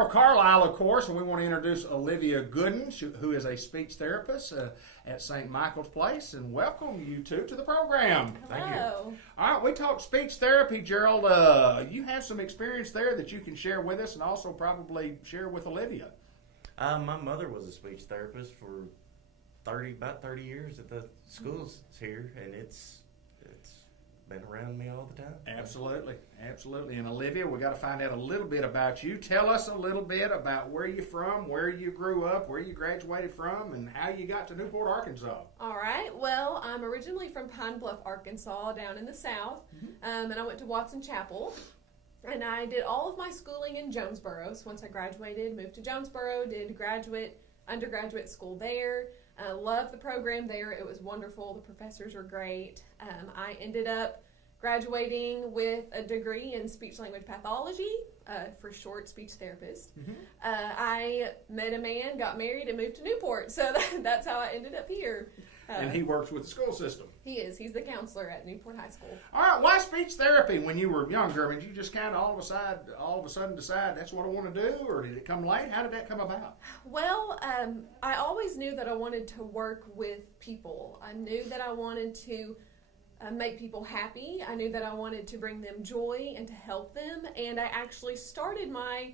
Gerald Carlisle, of course, and we want to introduce Olivia Gooden, who is a speech therapist at St. Michael's Place, and welcome you two to the program. Hello. Thank you. All right, we talked speech therapy, Gerald. You have some experience there that you can share with us and also probably share with Olivia. My mother was a speech therapist for about 30 years at the schools here, and it's been around me all the time. Absolutely, absolutely. And Olivia, we got to find out a little bit about you. Tell us a little bit about where you're from, where you grew up, where you graduated from, and how you got to Newport, Arkansas. All right. Well, I'm originally from Pine Bluff, Arkansas, down in the south, and I went to Watson Chapel. And I did all of my schooling in Jonesboro. So once I graduated, moved to Jonesboro, did undergraduate school there. Loved the program there. It was wonderful. The professors were great. I ended up graduating with a degree in speech language pathology, for short, speech therapist. I met a man, got married, and moved to Newport. So that's how I ended up here. And he works with the school system. He is. He's the counselor at Newport High School. All right, why speech therapy when you were younger? I mean, you just kind of all of a sudden decide that's what I want to do, or did it come late? How did that come about? Well, I always knew that I wanted to work with people. I knew that I wanted to make people happy. I knew that I wanted to bring them joy and to help them. And I actually started my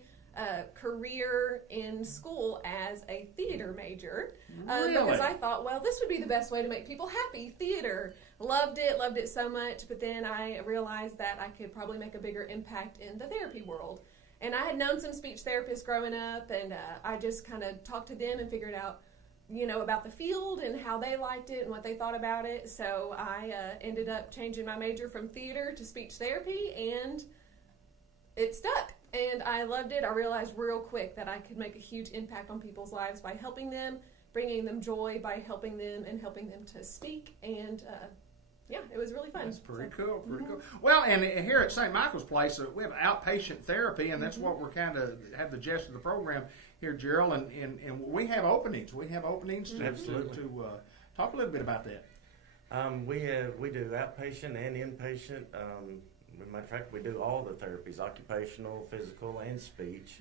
career in school as a theater major because I thought, well, this would be the best way to make people happy. Theater. Loved it so much, but then I realized that I could probably make a bigger impact in the therapy world. And I had known some speech therapists growing up, and I just kind of talked to them and figured out, about the field and how they liked it and what they thought about it. So I ended up changing my major from theater to speech therapy, and it stuck. And I loved it. I realized real quick that I could make a huge impact on people's lives by helping them, bringing them joy by helping them and helping them to speak. And it was really fun. That's pretty cool, cool. Well, and here at St. Michael's Place, we have outpatient therapy, and that's what we're kind of have the gist of the program here, Gerald. And we have openings. We have openings to talk a little bit about that. We do outpatient and inpatient. As a matter of fact, we do all the therapies, occupational, physical, and speech.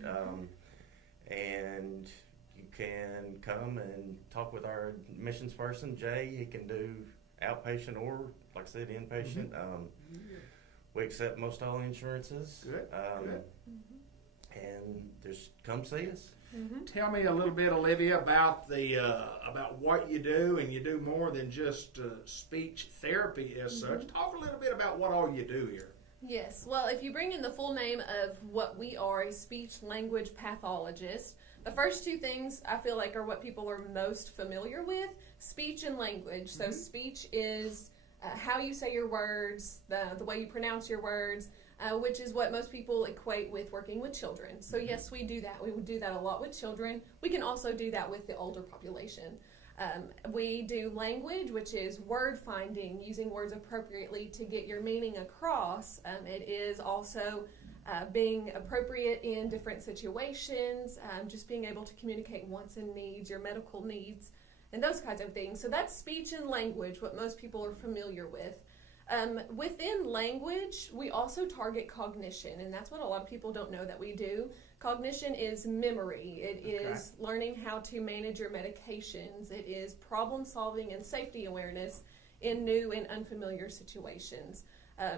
And you can come and talk with our admissions person, Jay. He can do outpatient or, like I said, inpatient. We accept most all insurances. Good. And just come see us. Tell me a little bit, Olivia, about about what you do, and you do more than just speech therapy as such. Talk a little bit about what all you do here. Yes. Well, if you bring in the full name of what we are, a speech language pathologist, the first two things I feel like are what people are most familiar with, speech and language. So speech is how you say your words, the way you pronounce your words, which is what most people equate with working with children. So yes, we do that. We would do that a lot with children. We can also do that with the older population. We do language, which is word finding, using words appropriately to get your meaning across. It is also being appropriate in different situations, just being able to communicate wants and needs, your medical needs, and those kinds of things. So that's speech and language, what most people are familiar with. Within language, we also target cognition, and that's what a lot of people don't know that we do. Cognition is memory. It is learning how to manage your medications. It is problem solving and safety awareness in new and unfamiliar situations.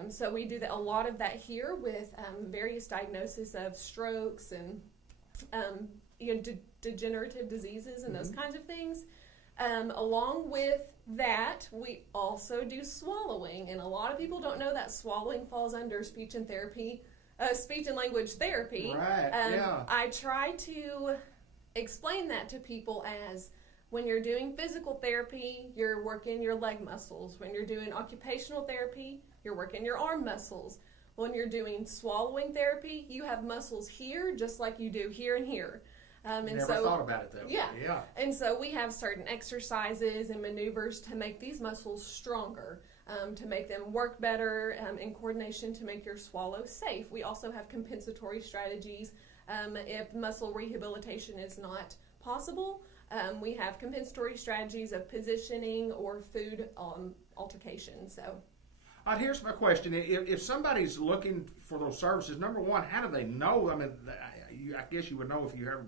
So we do a lot of that here with various diagnoses of strokes and degenerative diseases and those kinds of things. Along with that, we also do swallowing, and a lot of people don't know that swallowing falls under speech and language therapy. Right. I try to explain that to people as when you're doing physical therapy, you're working your leg muscles. When you're doing occupational therapy, you're working your arm muscles. When you're doing swallowing therapy, you have muscles here just like you do here and here. Never thought about it that way. Yeah. And so we have certain exercises and maneuvers to make these muscles stronger, to make them work better in coordination to make your swallow safe. We also have compensatory strategies. If muscle rehabilitation is not possible, we have compensatory strategies of positioning or food altercation. So All right, here's my question: if somebody's looking for those services, number one, how do they know? I mean, I guess you would know if you have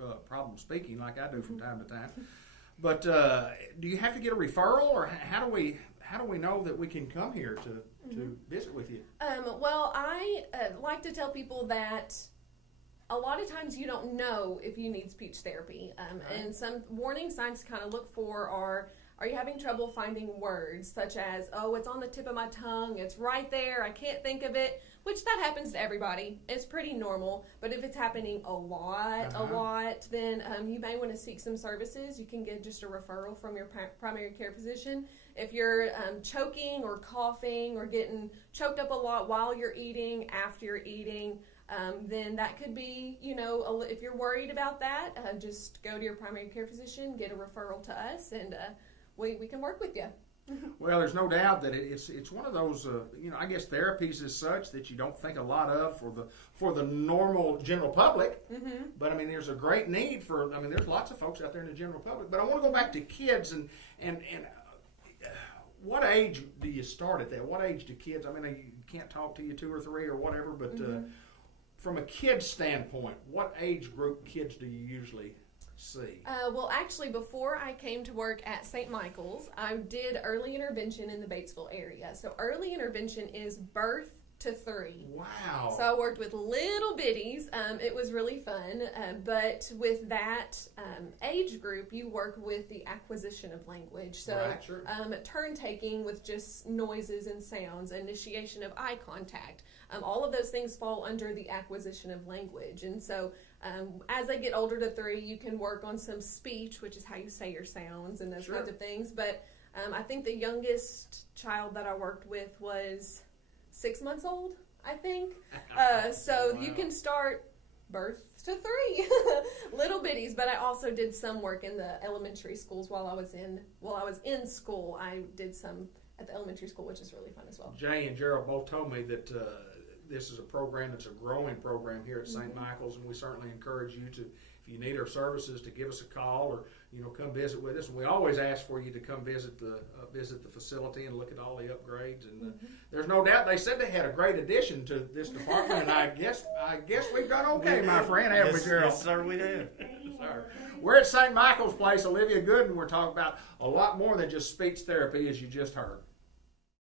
a problem speaking, like I do from time to time. But do you have to get a referral, or how do we know that we can come here to visit with you? Well, I like to tell people that a lot of times you don't know if you need speech therapy, and some warning signs to kind of look for are you having trouble finding words, such as, oh, it's on the tip of my tongue, it's right there, I can't think of it, which that happens to everybody. It's pretty normal, but if it's happening a lot, then you may want to seek some services. You can get just a referral from your primary care physician. If you're choking or coughing or getting choked up a lot while you're eating, after you're eating, then that could be, if you're worried about that, just go to your primary care physician, get a referral to us, and we can work with you. Well, there's no doubt that it's one of those, I guess therapies is such that you don't think a lot of for the normal general public. Mm-hmm. But I mean, there's a great need there's lots of folks out there in the general public. But I want to go back to kids and what age do you start at that? What age do kids? I mean, you can't talk to you 2 or 3 or whatever, but from a kid's standpoint, what age group kids do you usually see? Well, actually, before I came to work at St. Michael's, I did early intervention in the Batesville area. So early intervention is birth to 3. Wow. So I worked with little bitties. It was really fun. But with that age group, you work with the acquisition of language. So right, sure. Turn taking with just noises and sounds, initiation of eye contact. All of those things fall under the acquisition of language. And so as they get older to 3, you can work on some speech, which is how you say your sounds and those sure. kinds of things. But I think the youngest child that I worked with was 6 months old, I think. So wow. you can start birth to 3, little bitties. But I also did some work in the elementary schools while I was in school. I did some at the elementary school, which is really fun as well. Jay and Gerald both told me that this is a program that's a growing program here at St. Michael's, and we certainly encourage you to, if you need our services, to give us a call or come visit with us. And we always ask for you to come visit the facility and look at all the upgrades. And there's no doubt they said they had a great addition to this department, and I guess we've done okay, my friend, haven't we, Gerald? Yes, sir, we do. Sir. We're at St. Michael's Place, Olivia Gooden. We're talking about a lot more than just speech therapy, as you just heard.